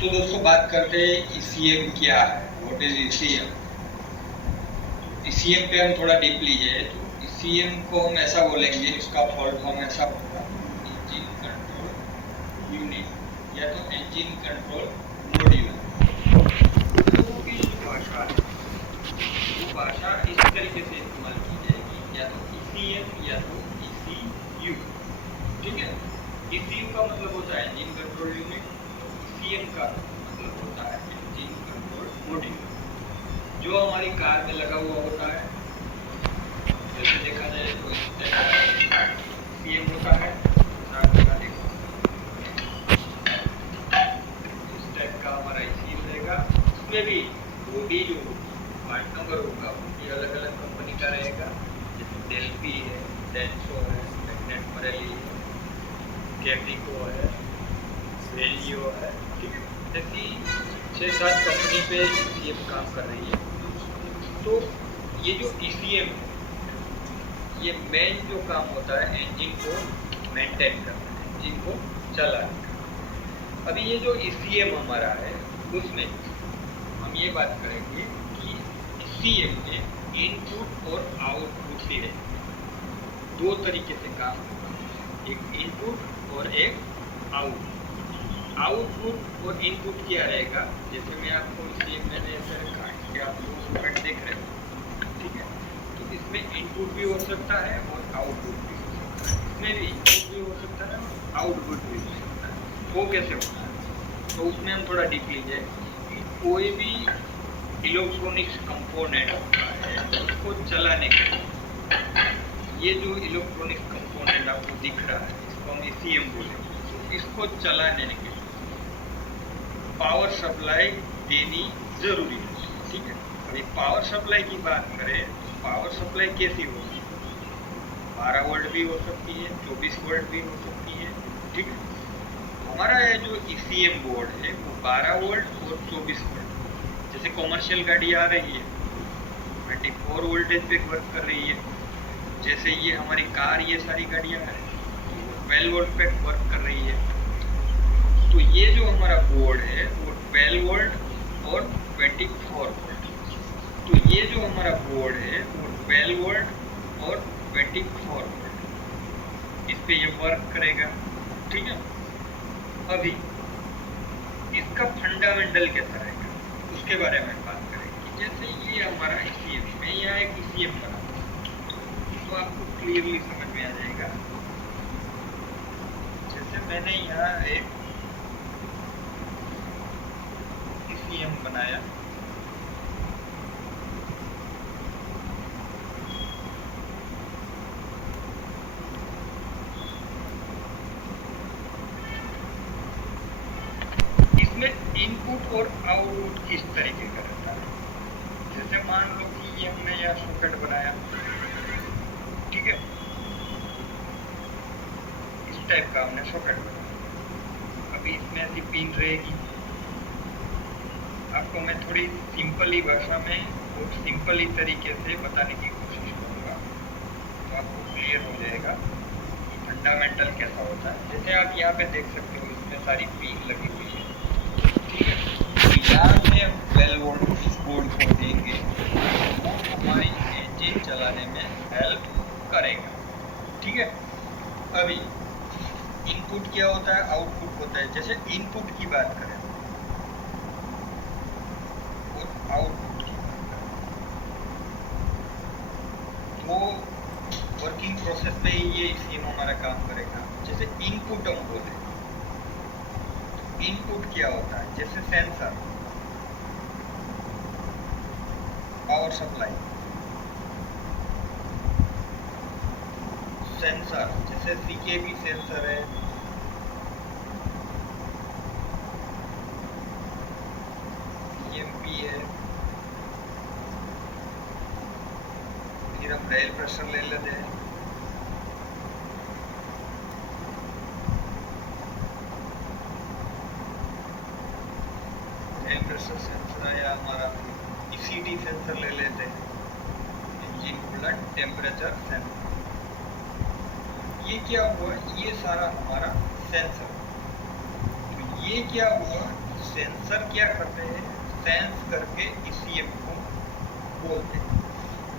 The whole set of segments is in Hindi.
तो दोस्तों बात करते हैं ईसीएम क्या है, व्हाट इज ईसीएम। ईसीएम पे हम थोड़ा डीपली जाए तो ईसीएम को हम ऐसा बोलेंगे, इसका फुल फॉर्म ऐसा होगा, इंजन कंट्रोल यूनिट या तो इंजन कंट्रोल मॉड्यूल। लोगों की जो भाषा है वो भाषा इस तरीके से इस्तेमाल की जाएगी, या तो ईसीएम या तो ईसीयू। ठीक है, ईसीयू का मतलब होता है इंजन कंट्रोल यूनिट, ईसीएम का मतलब होता है इंजन कंट्रोल मॉड्यूल, जो हमारी कार में लगा हुआ होता है। जैसे देखा जाए तो ईसीएम होता है, देखो इस टाइप का हमारा ईसीयू रहेगा। इसमें भी बॉडी जो पार्ट नंबर होगा वो भी अलग अलग कंपनी का रहेगा, जैसे डेल्फी है, डेंसो है, मैग्नेट मरेली है, कैप्रिको है, वेलियो है। ठीक है, ऐसी 6-7 कंपनी पे ईसीएम काम कर रही है। तो ये जो ईसीएम है, ये मेन जो काम होता है इंजन को मेंटेन करना, इंजन को चलाना का। अभी ये जो ईसीएम हमारा है उसमें हम ये बात करेंगे कि ईसीएम में इनपुट और आउटपुट से दो तरीके से काम होगा, एक इनपुट और एक आउटपुट। आउटपुट और इनपुट क्या रहेगा, जैसे मैं आपको इसीएम मैंने ऐसे रखा है कि आप दो सर्किट देख रहे हो। ठीक है, तो इसमें इनपुट भी हो सकता है और आउटपुट भी हो सकता है, इसमें भी इनपुट भी हो सकता है और आउटपुट भी हो सकता है। वो कैसे होता है, तो उसमें हम थोड़ा डीपली जाए कि कोई भी इलेक्ट्रॉनिक्स कंपोनेंट होता है उसको चलाने के लिए, ये जो इलेक्ट्रॉनिक्स कंपोनेंट आपको दिख रहा है इसको हम ईसीएम बोलेंगे। तो इसको चलाने के लिए पावर सप्लाई देनी जरूरी है। ठीक है, अभी पावर सप्लाई की बात करें तो पावर सप्लाई कैसी होगी, 12 वोल्ट भी हो सकती है, 24 वोल्ट भी हो सकती है। ठीक है, हमारा ये जो ईसीएम बोर्ड है वो 12 वोल्ट और 24 वोल्ट, जैसे कॉमर्शियल गाड़ी आ रही है 24 वोल्टेज पे वर्क कर रही है, जैसे ये हमारी कार, ये सारी गाड़ियाँ हैं 12 वोल्ट पे वर्क कर रही है। तो ये जो हमारा बोर्ड है वो 12 वोल्ट और 24 वोल्ट, तो ये जो हमारा बोर्ड है वो 12 वोल्ट और 24 वोल्ट, इस पे ये वर्क करेगा। ठीक है, अभी इसका फंडामेंटल कैसा रहेगा उसके बारे में बात करेंगे। जैसे ये हमारा ईसीएम, मैं यहाँ एक ईसीएम बना तो आपको क्लियरली समझ में आ जाएगा। जैसे मैंने यहाँ एक ईसीएम बनाया, इसमें इनपुट और आउटपुट किस तरीके का रहता है। जैसे मान लो कि ये हमने यहाँ सॉकेट बनाया, ठीक है, इस टाइप का हमने सॉकेट बनाया। अभी इसमें ऐसी पिन रहेगी, आपको मैं थोड़ी सिंपली भाषा में और सिंपली तरीके से बताने की कोशिश करूँगा तो आपको क्लियर हो जाएगा कि फंडामेंटल कैसा होता है। जैसे आप यहाँ पे देख सकते हो इसमें सारी पिन लगी हुई है। ठीक है, तो यहाँ पे हम 12 वोल्ट इस बोर्ड को देंगे वो हमारी इंजन चलाने में हेल्प करेगा। ठीक है, अभी इनपुट क्या होता है, आउटपुट होता है। जैसे इनपुट की बात करें और आउटपुट की बात करें तो वर्किंग प्रोसेस पे ही ये ईसीएम हमारा काम करेगा। जैसे इनपुट हम बोले, इनपुट क्या होता है, जैसे सेंसर, पावर सप्लाई, सेंसर जैसे सीकेबी सेंसर है, ईएमपी है, फिर हम रेल प्रेशर ले लेते हैं, रेल प्रेशर सेंसर आया हमारा, ईसीटी सेंसर ले लेते हैं, इंजन ब्लड टेम्परेचर सेंसर। ये क्या हुआ, ये सारा हमारा सेंसर। तो ये क्या हुआ, सेंसर क्या करते हैं, सेंस करके ईसीएम को बोलते हैं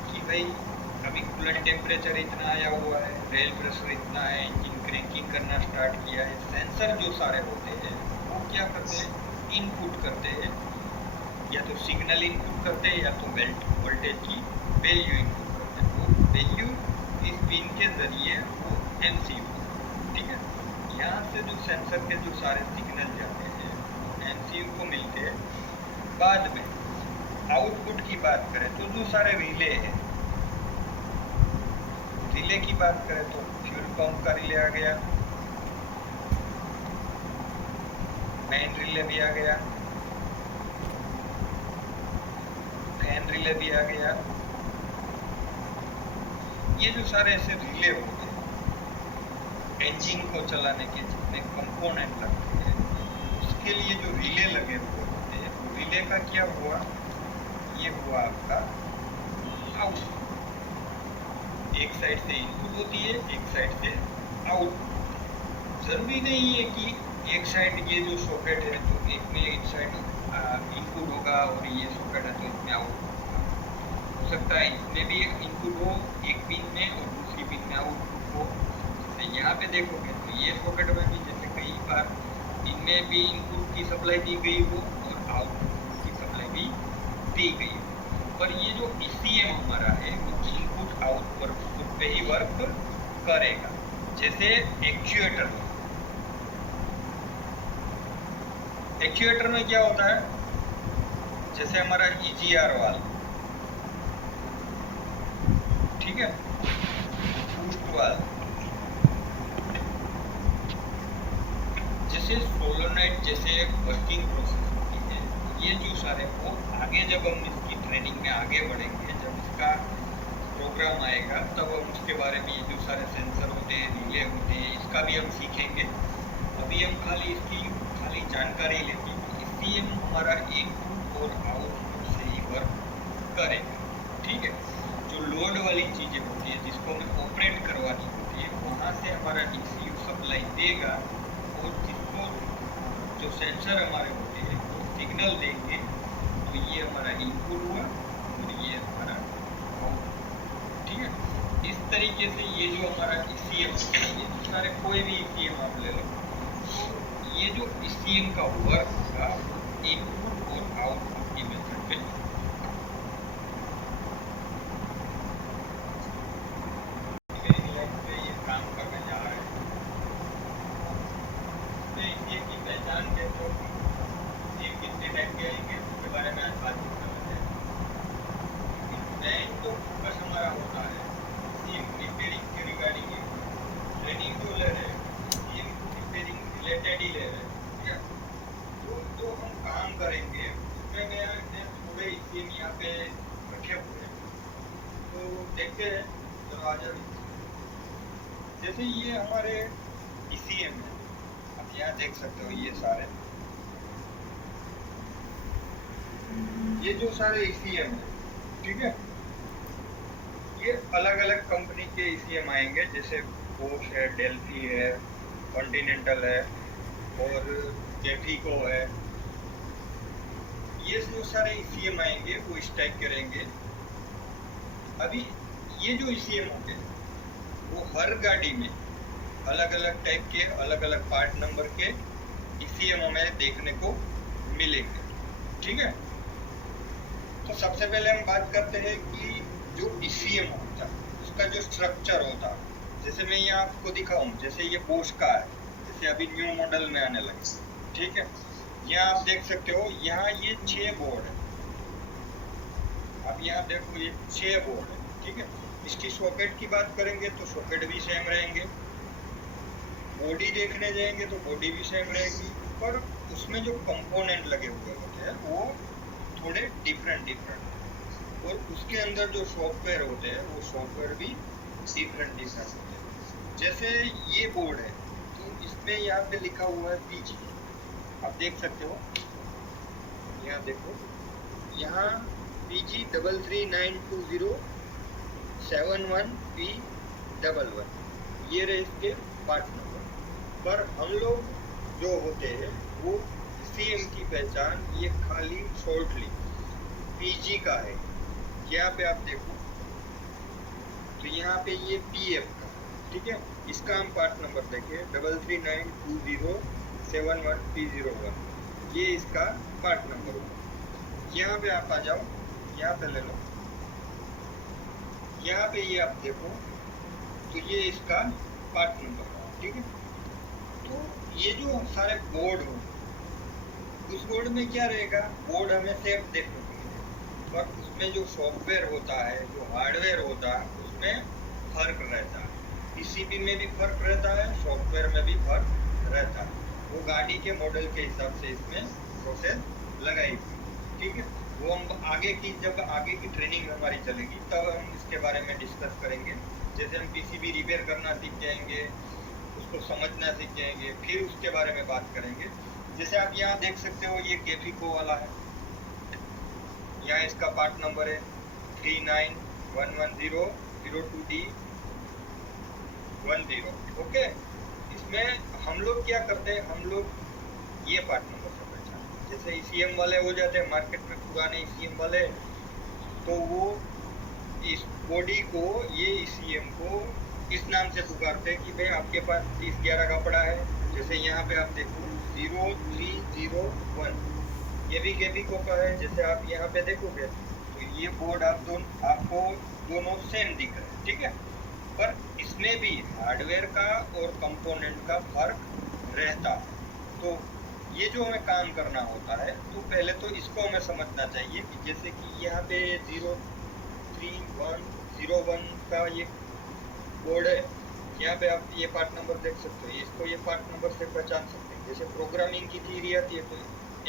कि भाई अभी कूलेंट टेम्परेचर इतना आया हुआ है, रेल प्रेशर इतना है, इंजन क्रैंकिंग करना स्टार्ट किया है। सेंसर जो सारे होते हैं वो क्या करते हैं, इनपुट करते हैं, या तो सिग्नल इनपुट करते हैं या तो वोल्टेज की वैल्यू इनपुट करते हैं। वो वैल्यू इस पिन के जरिए वो एमसीयू, ठीक है, यहाँ से जो सेंसर के जो सारे सिग्नल जाते हैं एमसीयू को मिलते हैं। बाद में आउटपुट की बात करें तो जो सारे रिले हैं, रिले की बात करें तो फ्यूल पंप का रिले आ गया, मेन रिले भी आ गया, फैन रिले भी आ गया। ये जो सारे ऐसे रिले होते हैं, इंजन को चलाने के जितने कंपोनेंट लगते हैं उसके लिए जो रिले लगे हुए होते हैं, रिले का क्या हुआ, ये हुआ आपका आउटपुट। एक साइड से इनपुट होती है, एक साइड से आउटपुट। जरूरी नहीं है कि एक साइड ये जो सॉकेट है तो एक में एक साइड इनपुट होगा और ये सॉकेट है तो इसमें आउटपुट होगा। हो सकता है इसमें भी इनपुट हो एक पिन में और दूसरी पिन में आउटपुट हो। तो यहाँ पे देखोगे तो ये सॉकेट में भी जैसे कई बार इनमें भी इनपुट की सप्लाई दी गई हो और आउटपुट की सप्लाई भी दी गई हो, पर ये जो ईसीएम हमारा है वो इनपुट आउटपुट पे ही वर्क करेगा। जैसे एक्चुएटर में क्या होता है, जैसे हमारा ईजीआर वाल्व, ठीक है, बूस्ट वाल्व, जैसे सोलोनॉइड जैसे वर्किंग प्रोसेस होती है, ये जो सारे वो आगे जब हम इसकी ट्रेनिंग में आगे बढ़ेंगे, जब इसका प्रोग्राम आएगा तब हम उसके बारे में ये जो सारे सेंसर होते हैं, रिले होते हैं, इसका भी हम सीखेंगे। अभी हम खाली इसकी जानकारी लेंगे कि ईसीएम हमारा इनपुट और आउटपुट से ही वर्क करेगा, ठीक है। जो लोड वाली चीज़ें होती है जिसको हमें ऑपरेट करवानी होती है, वहाँ से हमारा ईसीयू सप्लाई देगा और जिसको जो सेंसर हमारे होते हैं वो सिग्नल देंगे, तो ये हमारा इनपुट हुआ और ये हमारा आउटपुट, ठीक है। इस तरीके से ये जो हमारा ईसीएम, ये सारे कोई भी ईसीएम आप ले लो, तो ये जो ईसीएम का वर्क होगा इनपुट और आउटपुट की मेथड पे। मेरी लाइफ पे ये काम करने जा रहे हैं, तो ईसीएम की पहचान के तो ये कितने टाइप के आएंगे उसके बारे में आज बात करते हैं। मेन जो फोकस हमारा होता है ईसीएम रिपेयरिंग के रिगार्डिंग, ट्रेनिंग जो ले रहे हैं रिपेयरिंग रिलेटेड ही ले रहे हैं, ठीक है। जो हम काम करेंगे उसमें मैं थोड़े ईसीएम यहाँ पे रखे हुए हैं, तो देखते हैं। चलो आ जाओ। जैसे ये हमारे ईसीएम है, आप यहाँ देख सकते हो, ये सारे ये जो सारे ईसीएम है, ठीक है, ये अलग अलग कंपनी के ईसीएम आएंगे। जैसे बोश है, डेल्फी है, कॉन्टिनेंटल है और जेफिको है। ये जो सारे ईसीएम आएंगे वो इस टाइप के रहेंगे। अभी ये जो ईसीएम होंगे वो हर गाड़ी में अलग अलग टाइप के, अलग अलग पार्ट नंबर के ईसीएम हमें देखने को मिलेंगे, ठीक है। तो सबसे पहले हम बात करते हैं कि जो ईसीएम होता है उसका जो स्ट्रक्चर होता है। जैसे मैं यहाँ आपको दिखाऊं, जैसे ये बोश का है, जैसे अभी न्यू मॉडल में आने लगे, ठीक है। यहाँ आप देख सकते हो, यहाँ ये 6 बोर्ड है। अब यहाँ देखो ये 6 बोर्ड है, ठीक है। इसकी सॉकेट की बात करेंगे तो सॉकेट भी सेम रहेंगे, बॉडी देखने जाएंगे तो बॉडी भी सेम रहेगी, पर उसमें जो कंपोनेंट लगे हुए होते हैं वो थोड़े डिफरेंट और उसके अंदर जो सॉफ्टवेयर होते हैं वो सॉफ्टवेयर भी डिफरेंट होते हैं। जैसे ये बोर्ड है तो इसमें यहाँ पे लिखा हुआ है पीजी, आप देख सकते हो, यहाँ देखो, यहाँ PG3392071P11 ये रहे इसके पार्ट नंबर। पर हम लोग जो होते हैं वो ईसीएम की पहचान ये खाली शॉर्टली पीजी का है। यहाँ पे आप देखो तो यहाँ पे ये पीएफ का, ठीक है, इसका हम पार्ट नंबर देखिए 3392071301, ये इसका पार्ट नंबर होगा। यहाँ पे आप आ जाओ, यहाँ पे ले लो, यहाँ पे ये आप देखो तो ये इसका पार्ट नंबर है, ठीक है। तो ये जो सारे बोर्ड हो, उस बोर्ड में क्या रहेगा, बोर्ड हमें सेम देखने को मिलेगा, पर उसमें जो सॉफ्टवेयर होता है, जो हार्डवेयर होता है, उसमें फर्क रहता है। पीसीबी में भी फर्क रहता है, सॉफ्टवेयर में भी फर्क रहता है। वो गाड़ी के मॉडल के हिसाब से इसमें प्रोसेस लगाई थी, ठीक है। वो हम आगे की, जब आगे की ट्रेनिंग हमारी चलेगी तब हम इसके बारे में डिस्कस करेंगे। जैसे हम पीसीबी रिपेयर करना सीख जाएंगे, उसको समझना सीख जाएंगे, फिर उसके बारे में बात करेंगे। जैसे आप यहाँ देख सकते हो ये केफिको वाला है, यहाँ इसका पार्ट नंबर है 39110002D10, ओके। इसमें हम लोग क्या करते हैं, हम लोग ये पार्ट नंबर से पहचान, जैसे ईसीएम वाले हो जाते हैं मार्केट में, पुराने ईसीएम वाले, तो वो इस बॉडी को, ये ईसीएम को इस नाम से पुकारते हैं कि भाई आपके पास 3011 का पड़ा है। जैसे यहाँ पे आप देखो 0301, ये भी केफिको का है। जैसे आप यहाँ पे देखोगे तो ये बोर्ड आपको दोनों सेम दिख रहे हैं, ठीक है, पर इसमें भी हार्डवेयर का और कंपोनेंट का फर्क रहता है। तो ये जो हमें काम करना होता है, तो पहले तो इसको हमें समझना चाहिए कि जैसे कि यहाँ पे 03101 का ये बोर्ड है, यहाँ पे आप ये पार्ट नंबर देख सकते हो, इसको ये पार्ट नंबर से पहचान सकते हैं। जैसे प्रोग्रामिंग की थ्योरी आती है तो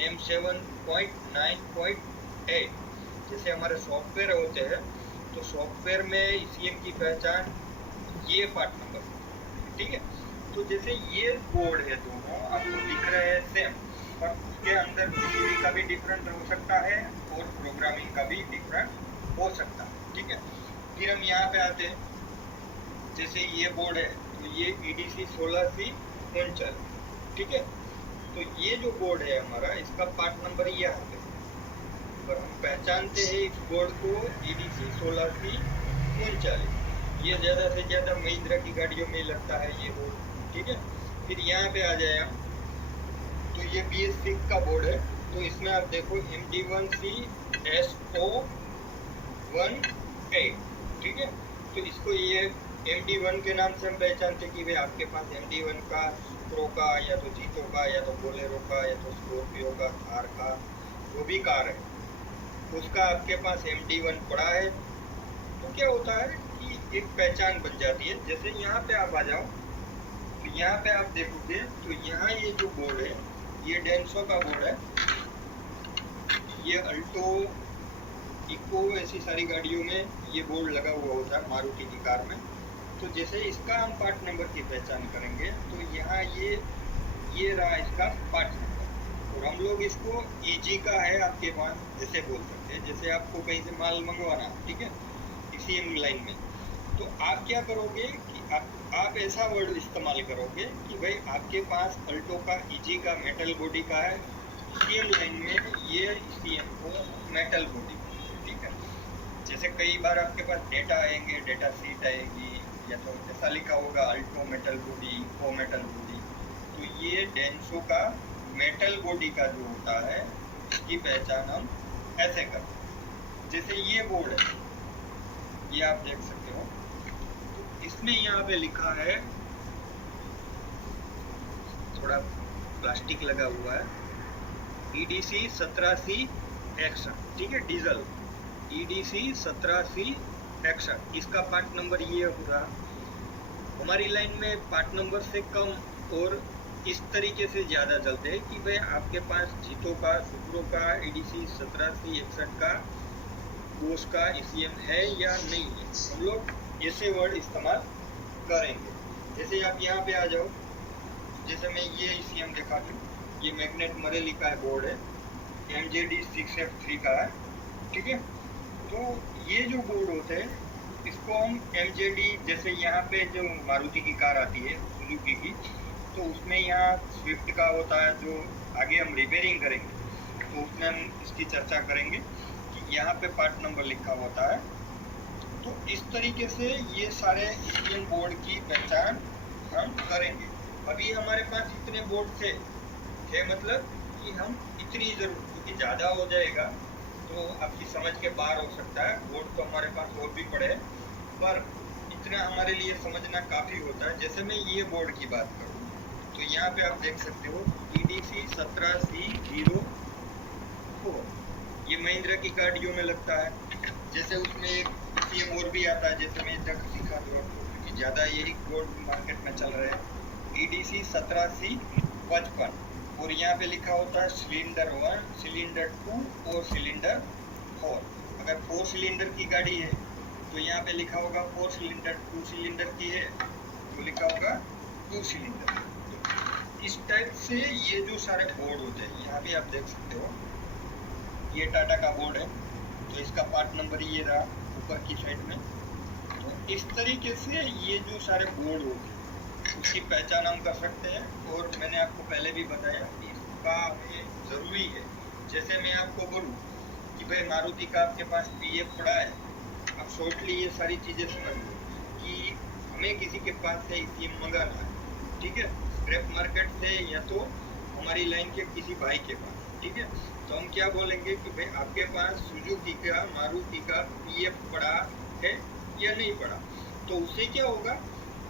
M7.9.8, जैसे हमारे सॉफ्टवेयर होते हैं, तो सॉफ्टवेयर में ईसीएम की पहचान ये पार्ट नंबर, ठीक है। तो जैसे ये बोर्ड है, दोनों आपको दिख रहे हैं सेम, पर उसके अंदर पीसीबी का भी डिफरेंट हो सकता है और प्रोग्रामिंग का भी डिफरेंट हो सकता है, ठीक है। फिर हम यहाँ पे आते हैं, जैसे ये बोर्ड है तो ये EDC 16C39, ठीक है। तो ये जो बोर्ड है हमारा, इसका पार्ट नंबर ये आता है, पर हम पहचानते हैं इस बोर्ड को EDC 16C39। ये ज़्यादा से ज़्यादा महिंद्रा की गाड़ियों में लगता है ये बोर्ड, ठीक है। फिर यहाँ पे आ जाए हम, तो ये BS6 का बोर्ड है, तो इसमें आप देखो MD1CSO18, ठीक है। तो इसको ये MD1 के नाम से हम पहचानते कि भाई आपके पास MD1 का, प्रो का, या तो जीतो का, या तो बोलेरो का, या तो स्कॉर्पियो का, थार का, जो भी कार है उसका आपके पास MD1 पड़ा है। तो क्या होता है कि एक पहचान बन जाती है। जैसे यहाँ पे आप आ जाओ तो यहाँ पे आप देखोगे तो यहाँ ये जो बोर्ड है, ये डेंसो का बोर्ड है, ये अल्टो, इको, ऐसी सारी गाड़ियों में ये बोर्ड लगा हुआ होता है, मारुति की कार में। तो जैसे इसका हम पार्ट नंबर की पहचान करेंगे तो यहाँ ये रहा इसका पार्ट नंबर, और हम लोग इसको EG का है आपके पास जैसे बोल सकते हैं। जैसे आपको कहीं से माल मंगवाना, ठीक है, ईसीएम लाइन में, तो आप क्या करोगे कि आप ऐसा वर्ड इस्तेमाल करोगे कि भाई आपके पास अल्टो का EG का मेटल बॉडी का है, ईसीएम लाइन में ये ईसीएम को मेटल बॉडी, ठीक है। जैसे कई बार आपके पास डेटा आएंगे, डेटा सीट आएगी, या तो जैसा लिखा होगा Alto metal body, eco metal body, तो ये डेंसो का मेटल बॉडी का जो होता है, इसकी पहचान हम ऐसे करते हैं। जैसे ये बोर्ड है, ये आप देख सकते हो, तो इसमें यहाँ पे लिखा है, थोड़ा प्लास्टिक लगा हुआ है, EDC 17C61, ठीक है, डीजल EDC 17C61, इसका पार्ट नंबर ये होगा। हमारी लाइन में पार्ट नंबर से कम और इस तरीके से ज़्यादा चलते हैं कि भाई आपके पास जीतो का, सुप्रो का, EDC 17C61 का, बोस का ECM है या नहीं है, हम लोग ऐसे वर्ड इस्तेमाल करेंगे। जैसे आप यहाँ पे आ जाओ, जैसे मैं ये ECM दिखा दूँ, ये मैग्नेट मरेली का बोर्ड है, MJD 6F3 का है, ठीक है। तो ये जो बोर्ड होते हैं इसको हम MJD, जैसे यहाँ पे जो मारुति की कार आती है सुजुकी की, तो उसमें यहाँ स्विफ्ट का होता है जो आगे हम रिपेयरिंग करेंगे तो उसमें हम इसकी चर्चा करेंगे कि यहाँ पे पार्ट नंबर लिखा होता है। तो इस तरीके से ये सारे ईसीएम बोर्ड की पहचान हम करेंगे। अभी हमारे पास इतने बोर्ड थे मतलब कि हम इतनी जरूर, क्योंकि ज़्यादा हो जाएगा तो आपकी समझ के बाहर हो सकता है। बोर्ड तो हमारे पास और भी पड़े हैं, पर इतना हमारे लिए समझना काफ़ी होता है। जैसे मैं ये बोर्ड की बात करूँ तो यहाँ पे आप देख सकते हो EDC 17C04, ये महिंद्रा की गाड़ियों में लगता है। जैसे उसमें एक ईसीएम और भी आता है, जैसे मैं तक दिखा दूँ आपको, क्योंकि ज़्यादा यही बोर्ड मार्केट में चल रहे हैं। EDC 17C55, और यहाँ पे लिखा होता है सिलेंडर 1, सिलेंडर 2 और सिलेंडर 4। अगर 4 सिलेंडर की गाड़ी है तो यहाँ पे लिखा होगा 4 सिलेंडर, 2 सिलेंडर की है तो लिखा होगा 2 सिलेंडर। इस टाइप से ये जो सारे बोर्ड होते हैं, यहाँ भी आप देख सकते हो ये टाटा का बोर्ड है, तो इसका पार्ट नंबर ये रहा ऊपर की साइड में। तो इस तरीके से ये जो सारे बोर्ड होते हैं उसकी पहचान हम कर सकते हैं। और मैंने आपको पहले भी बताया कि इसका हमें ज़रूरी है। जैसे मैं आपको बोलूँ कि भाई मारुति का आपके पास PF पड़ा है, आप शॉर्टली ये सारी चीज़ें समझ लो कि हमें किसी के पास से ईसीएम मंगाना है, ठीक है, स्क्रैप मार्केट से या तो हमारी लाइन के किसी भाई के पास, ठीक है। तो हम क्या बोलेंगे कि भाई आपके पास सुजुकी का, मारुति का PF पड़ा है या नहीं पड़ा। तो उससे क्या होगा,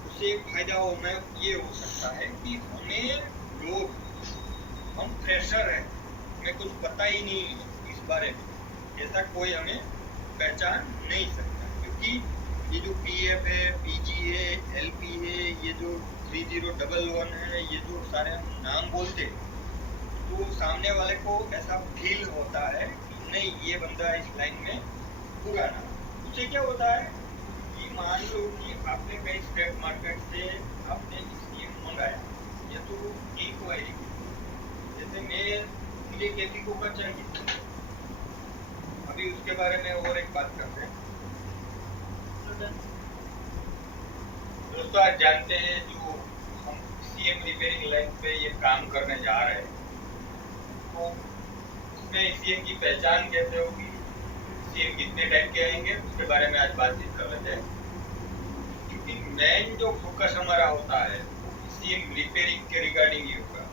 उससे एक फायदा होना ये हो सकता है कि हमें लोग, हम फ्रेशर हैं, हमें कुछ पता ही नहीं है इस बारे में, ऐसा कोई हमें पहचान नहीं सकता। क्योंकि ये जो PF है, PG है, LP है, ये जो 3011 है, ये जो सारे हम नाम बोलते हैं तो सामने वाले को ऐसा फील होता है कि नहीं ये बंदा इस लाइन में पुराना। उससे क्या होता है कि मान लो कि आपने कहीं स्क्रैप मार्केट से आपने ईसीएम मंगाया, ये तो ठीक हुआ है। जैसे मुझे केपीको का चाहिए, अभी उसके बारे में और एक बात करते हैं। दोस्तों आज जानते हैं जो हम ईसीएम रिपेयरिंग लाइन पे ये काम करने जा रहे हैं, तो उसमें ईसीएम की पहचान कैसे होगी, ईसीएम कितने टाइप के आएंगे, उसके बारे में आज बातचीत कर लेते हैं। क्योंकि मेन जो फोकस हमारा होता है ईसीएम रिपेयरिंग के रिगार्डिंग ही होगा।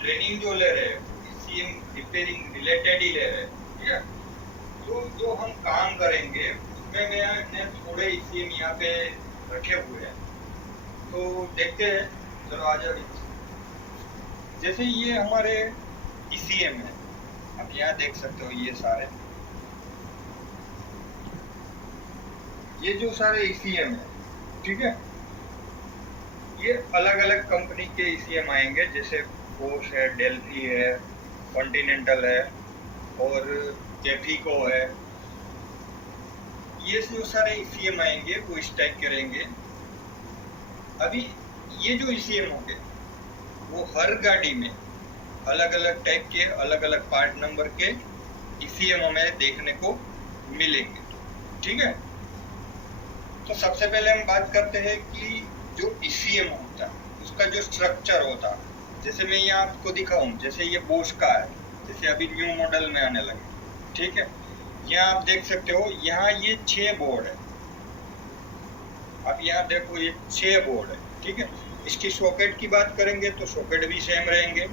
ट्रेनिंग जो ले रहे हैं ईसीएम रिपेयरिंग रिलेटेड ही ले रहे हैं, ठीक है। तो जो हम काम करेंगे उसमें मैंने थोड़े ईसीएम यहाँ पे रखे हुए हैं, तो देखते हैं। चलो आ जाओ। जैसे ये हमारे ईसीएम है, आप यहाँ देख सकते हो ये सारे, ये जो सारे ईसीएम है, ठीक है, ये अलग अलग कंपनी के ईसीएम आएंगे। जैसे बोश है, डेल्फी है, कॉन्टिनेंटल है और केपीको है। ये जो सारे ईसीएम आएंगे वो इस टाइप के रहेंगे। अभी ये जो ईसीएम होंगे वो हर गाड़ी में अलग अलग टाइप के, अलग अलग पार्ट नंबर के ईसीएम हमें देखने को मिलेंगे, ठीक है। तो सबसे पहले हम बात करते हैं कि जो ईसीएम होता है उसका जो स्ट्रक्चर होता है। जैसे मैं यहाँ आपको दिखाऊं, जैसे ये बोश का है, जैसे अभी न्यू मॉडल में आने लगे, ठीक है। यहाँ आप देख सकते हो, यहाँ ये 6 बोर्ड है। आप यहाँ देखो ये 6 बोर्ड है, ठीक है। इसकी सॉकेट की बात करेंगे तो सॉकेट भी सेम रहेंगे,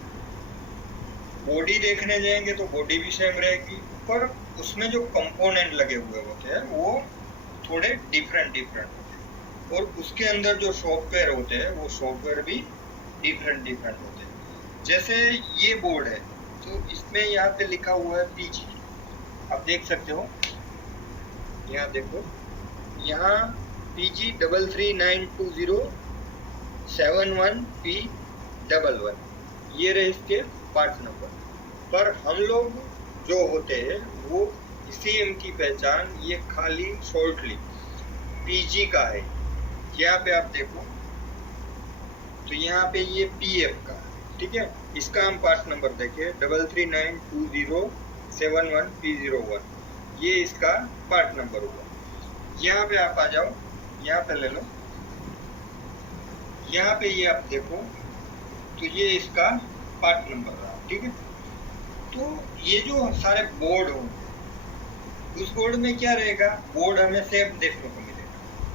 बॉडी देखने जाएंगे तो बॉडी भी सेम रहेगी, पर उसमें जो कंपोनेंट लगे हुए होते हैं वो थोड़े डिफरेंट होते हैं, और उसके अंदर जो सॉफ्टवेयर होते हैं वो सॉफ्टवेयर भी डिफरेंट होते हैं। जैसे ये बोर्ड है तो इसमें यहाँ पे लिखा हुआ है PG, आप देख सकते हो, यहाँ देखो, यहाँ PG 3392071P11, ये रहे इसके पार्ट नंबर। पर हम लोग जो होते हैं वो ईसीएम की पहचान ये खाली शॉर्टली PG का है। यहाँ पे आप देखो तो यहाँ पे ये PF का है, ठीक है। इसका हम पार्ट नंबर देखिए 3392071P01, ये इसका पार्ट नंबर हुआ। यहाँ पे आप आ जाओ, यहाँ पे ले लो, यहाँ पे ये आप देखो तो ये इसका पार्ट नंबर रहा, ठीक है। तो ये जो सारे बोर्ड हों, उस बोर्ड में क्या रहेगा, बोर्ड हमें सेम देखने को मिलेगा,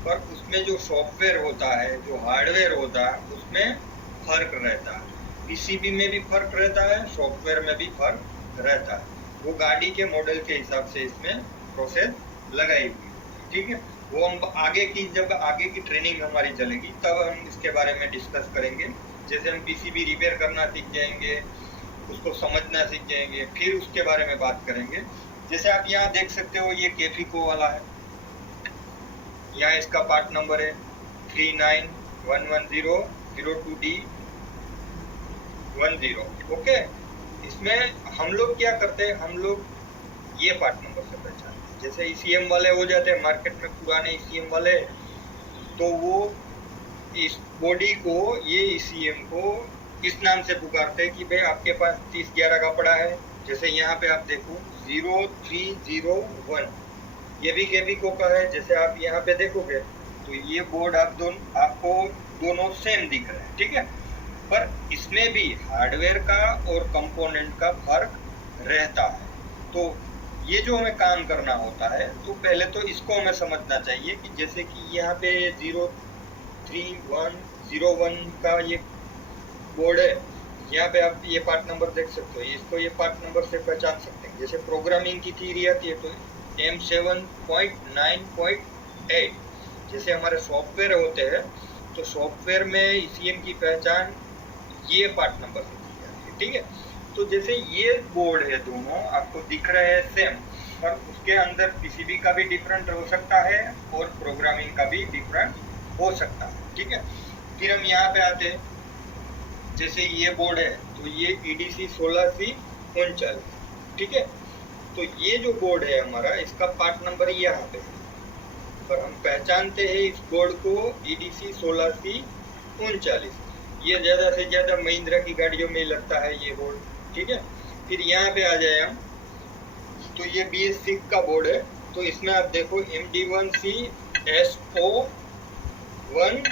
पर उसमें जो सॉफ्टवेयर होता है, जो हार्डवेयर होता है, उसमें फर्क रहता है। पीसीबी में भी फर्क रहता है, सॉफ्टवेयर में भी फर्क रहता है। वो गाड़ी के मॉडल के हिसाब से इसमें प्रोसेस लगाई हुई है, ठीक है। वो हम जब आगे की ट्रेनिंग हमारी चलेगी तब हम इसके बारे में डिस्कस करेंगे। जैसे हम पीसीबी रिपेयर करना सीख जाएंगे, उसको समझना सीख जाएंगे, फिर उसके बारे में बात करेंगे। जैसे आप यहाँ देख सकते हो, ये केफिको वाला है, यहाँ इसका पार्ट नंबर है 39110002D10। ओके। इसमें हम लोग क्या करते हैं, हम लोग ये पार्ट नंबर से पहचानते हैं। जैसे ईसीएम वाले हो जाते हैं मार्केट में, पुराने ईसीएम वाले, तो वो इस बॉडी को, ये ईसीएम को इस नाम से पुकारते हैं कि भाई आपके पास 3011 का पड़ा है। जैसे यहाँ पे आप देखो 0301, ये भी केफिको का है। जैसे आप यहाँ पे देखोगे तो ये बोर्ड आपको दोनों सेम दिख रहे हैं, ठीक है। पर इसमें भी हार्डवेयर का और कंपोनेंट का फर्क रहता है। तो ये जो हमें काम करना होता है, तो पहले तो इसको हमें समझना चाहिए कि जैसे कि यहाँ पे 03101 का ये बोर्ड है, यहाँ पे आप ये पार्ट नंबर देख सकते हो, इसको ये पार्ट नंबर से पहचान सकते हैं। जैसे प्रोग्रामिंग की थ्योरी आती है तो M7.9.8, जैसे हमारे सॉफ्टवेयर होते हैं, तो सॉफ्टवेयर में ईसीएम की पहचान ये पार्ट नंबर से की जाती है, ठीक है। तो जैसे ये बोर्ड है, दोनों आपको दिख रहे हैं सेम, पर उसके अंदर पीसीबी का भी डिफरेंट हो सकता है और प्रोग्रामिंग का भी डिफरेंट हो सकता है, ठीक है। फिर हम यहाँ पे आते हैं, जैसे ये बोर्ड है तो ये EDC 16C39, ठीक है। तो ये जो बोर्ड है हमारा, इसका पार्ट नंबर यहाँ पे है, पर हम पहचानते हैं इस बोर्ड को EDC 16C39। ये ज़्यादा से ज़्यादा महिंद्रा की गाड़ियों में लगता है ये बोर्ड, ठीक है। फिर यहाँ पे आ जाए हम, तो ये BS6 का बोर्ड है, तो इसमें आप देखो MD1CSO18,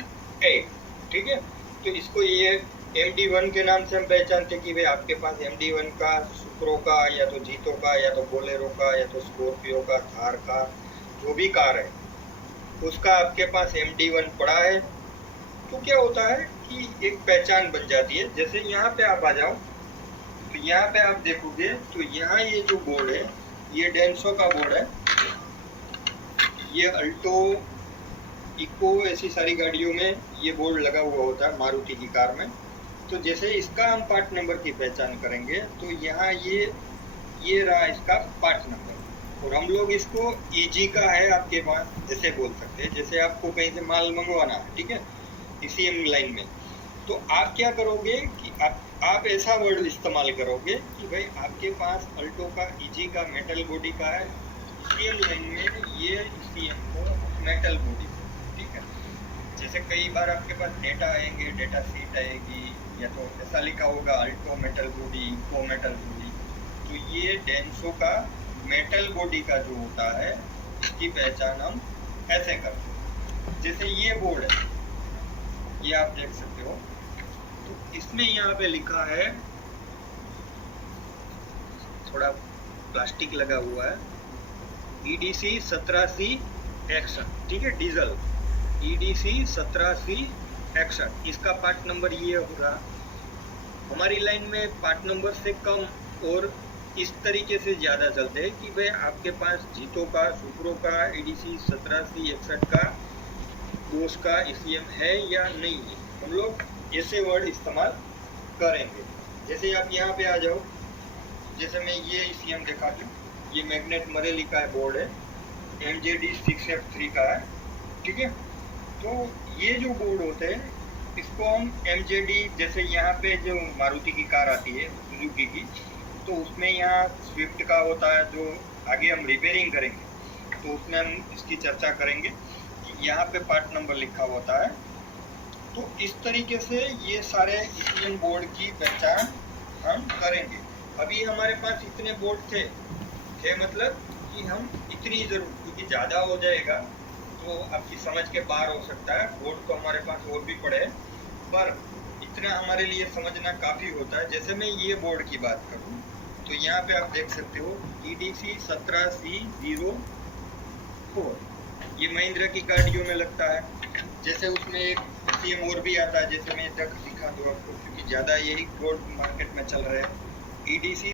ठीक है। तो इसको ये MD1 के नाम से हम पहचानते कि भाई आपके पास MD1 का, सुप्रो का, या तो जीतो का, या तो बोलेरो का, या तो स्कॉर्पियो का, थार का, जो भी कार है उसका आपके पास MD1 पड़ा है। तो क्या होता है कि एक पहचान बन जाती है। जैसे यहाँ पे आप आ जाओ, तो यहाँ पे आप देखोगे तो यहाँ ये जो बोर्ड है, ये डेंसो का बोर्ड है, ये अल्टो, इको, ऐसी सारी गाड़ियों में ये बोर्ड लगा हुआ होता है, मारुति की कार में। तो जैसे इसका हम पार्ट नंबर की पहचान करेंगे, तो यहाँ ये रहा इसका पार्ट नंबर, और हम लोग इसको EG का है आपके पास ऐसे बोल सकते हैं। जैसे आपको कहीं से माल मंगवाना है, ठीक है, ECM लाइन में, तो आप क्या करोगे कि आप ऐसा वर्ड इस्तेमाल करोगे कि भाई आपके पास अल्टो का EG का मेटल बॉडी का है, ECM लाइन में ये ECM को मेटल बॉडी, ठीक है। जैसे कई बार आपके पास डेटा आएंगे, डेटा सीट आएगी, या तो ऐसा लिखा होगा Alto metal body, eco metal body, तो ये डेंसो का मेटल बॉडी का जो होता है, इसकी पहचान हम ऐसे करते हैं। जैसे ये बोर्ड है, ये आप देख सकते हो, तो इसमें यहाँ पे लिखा है, थोड़ा प्लास्टिक लगा हुआ है, EDC 17C61, ठीक है, डीजल EDC 17C61, इसका पार्ट नंबर ये होगा। हमारी लाइन में पार्ट नंबर से कम और इस तरीके से ज़्यादा चलते हैं कि भाई आपके पास जीतो का, सुप्रो का, EDC 17C61 का, बोस का ECM है या नहीं है, हम लोग ऐसे वर्ड इस्तेमाल करेंगे। जैसे आप यहाँ पे आ जाओ, जैसे मैं ये ECM दिखा दूँ, ये मैग्नेट मरेली का बोर्ड है, MJD 6F3 का है, ठीक है। तो ये जो बोर्ड होते हैं, इसको हम MJD, जैसे यहाँ पे जो मारुति की कार आती है सुजुकी की, तो उसमें यहाँ स्विफ्ट का होता है, जो आगे हम रिपेयरिंग करेंगे तो उसमें हम इसकी चर्चा करेंगे कि यहाँ पे पार्ट नंबर लिखा होता है। तो इस तरीके से ये सारे ECM बोर्ड की पहचान हम करेंगे। अभी हमारे पास इतने बोर्ड थे मतलब कि हम इतनी जरूर, क्योंकि ज़्यादा हो जाएगा तो आपकी समझ के बाहर हो सकता है, बोर्ड तो हमारे पास और भी पड़े हैं, पर इतना हमारे लिए समझना काफ़ी होता है। जैसे मैं ये बोर्ड की बात करूँ तो यहाँ पे आप देख सकते हो EDC 17C04, ये महिंद्रा की गाड़ियों में लगता है। जैसे उसमें एक सेम और भी आता है, जैसे मैं तक दिखा दूँ आपको, क्योंकि ज़्यादा यही बोर्ड मार्केट में चल रहे हैं। EDC